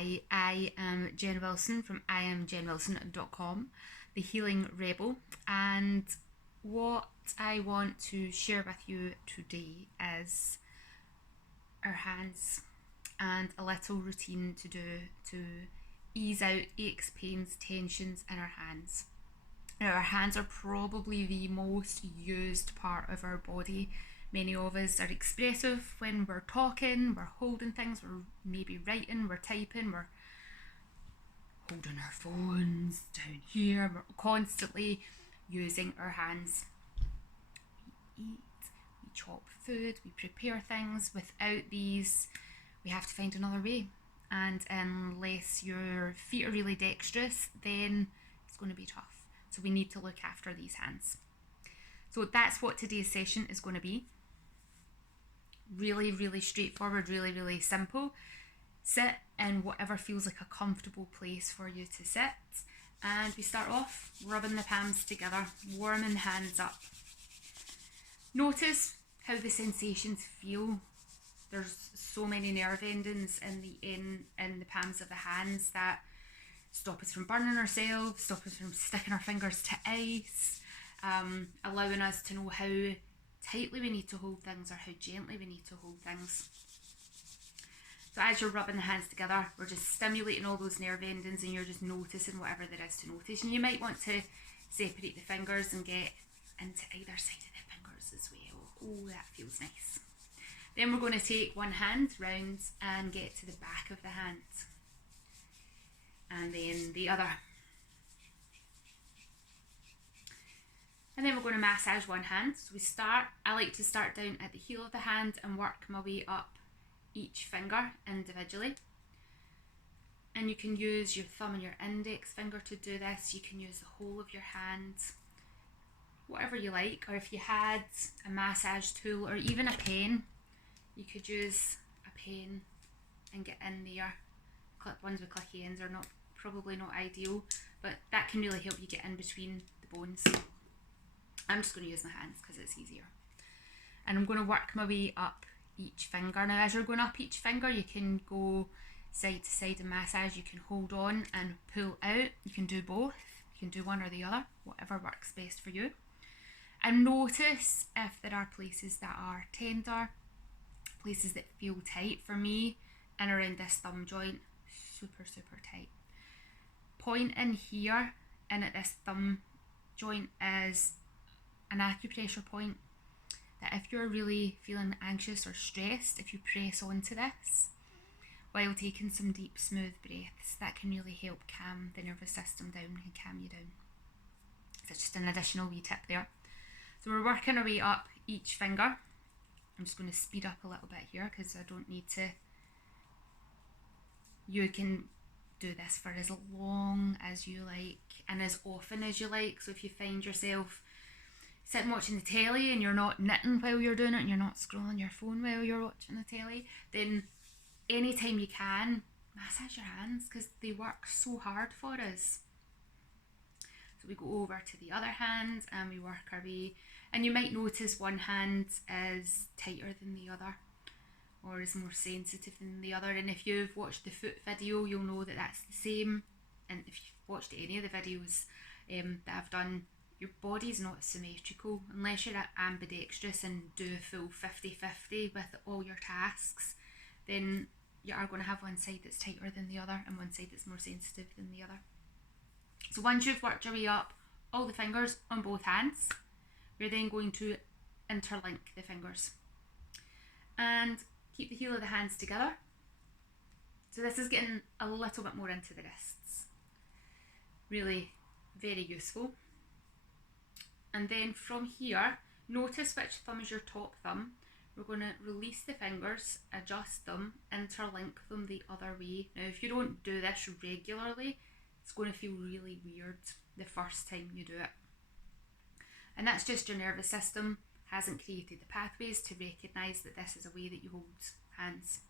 Hi, I am Jen Wilson from iamjenwilson.com, the Healing Rebel, and what I want to share with you today is our hands and a little routine to do to ease out aches, pains, tensions in our hands. Now, our hands are probably the most used part of our body. Many of us are expressive when we're talking, we're holding things, we're maybe writing, we're typing, we're holding our phones down here, we're constantly using our hands. We eat, we chop food, we prepare things. Without these, we have to find another way. And unless your feet are really dexterous, then it's going to be tough. So we need to look after these hands. So that's what today's session is going to be. Really, really straightforward, really, really simple. Sit in whatever feels like a comfortable place for you to sit. And we start off rubbing the palms together, warming the hands up. Notice how the sensations feel. There's so many nerve endings in the palms of the hands that stop us from burning ourselves, stop us from sticking our fingers to ice, allowing us to know how tightly we need to hold things or how gently we need to hold things. So as you're rubbing the hands together, we're just stimulating all those nerve endings and you're just noticing whatever there is to notice. And you might want to separate the fingers and get into either side of the fingers as well. Oh, that feels nice. Then we're going to take one hand round and get to the back of the hand. And then the other. And then we're going to massage one hand. So I like to start down at the heel of the hand and work my way up each finger individually. And you can use your thumb and your index finger to do this. You can use the whole of your hand, whatever you like. Or if you had a massage tool or even a pen, you could use a pen and get in there. Clip ones with clicky ends are probably not ideal, but that can really help you get in between the bones. I'm just going to use my hands because it's easier. And I'm going to work my way up each finger. Now as you're going up each finger, you can go side to side and massage. You can hold on and pull out. You can do both. You can do one or the other, whatever works best for you. And notice if there are places that are tender, places that feel tight. For me, and around this thumb joint, super, super tight. Point in here and at this thumb joint is an acupressure point that if you're really feeling anxious or stressed, if you press onto this while taking some deep smooth breaths, that can really help calm the nervous system down and calm you down. So just an additional wee tip there. So we're working our way up each finger. I'm just going to speed up a little bit here because I don't need to. You can do this for as long as you like and as often as you like. So if you find yourself sitting watching the telly and you're not knitting while you're doing it and you're not scrolling your phone while you're watching the telly, then anytime you can, massage your hands because they work so hard for us. So we go over to the other hand and we work our way, and you might notice one hand is tighter than the other or is more sensitive than the other. And if you've watched the foot video, you'll know that that's the same. And if you've watched any of the videos that I've done, your body's not symmetrical unless you're ambidextrous and do a full 50-50 with all your tasks. Then you are going to have one side that's tighter than the other and one side that's more sensitive than the other. So once you've worked your way up all the fingers on both hands, we're then going to interlink the fingers and keep the heel of the hands together. So this is getting a little bit more into the wrists. Really very useful. And then from here, notice which thumb is your top thumb. We're going to release the fingers, adjust them, interlink them the other way. Now if you don't do this regularly, it's going to feel really weird the first time you do it. And that's just your nervous system hasn't created the pathways to recognise that this is a way that you hold hands.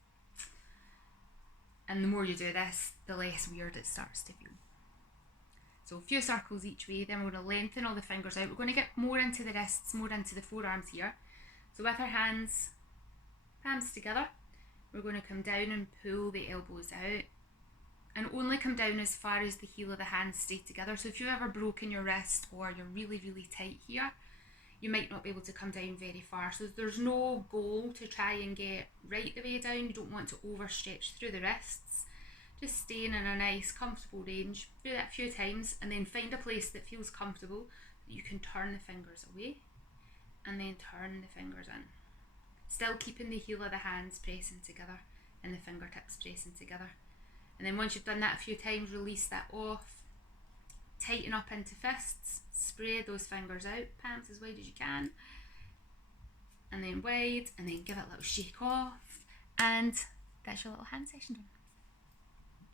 And the more you do this, the less weird it starts to feel. So a few circles each way, then we're going to lengthen all the fingers out. We're going to get more into the wrists, more into the forearms here. So with our hands, palms together, we're going to come down and pull the elbows out and only come down as far as the heel of the hand stay together. So if you've ever broken your wrist or you're really, really tight here, you might not be able to come down very far. So there's no goal to try and get right the way down. You don't want to overstretch through the wrists. Just staying in a nice, comfortable range. Do that a few times and then find a place that feels comfortable that you can turn the fingers away and then turn the fingers in. Still keeping the heel of the hands pressing together and the fingertips pressing together. And then once you've done that a few times, release that off. Tighten up into fists. Spread those fingers out, palms as wide as you can. And then wide, and then give it a little shake off. And that's your little hand session done.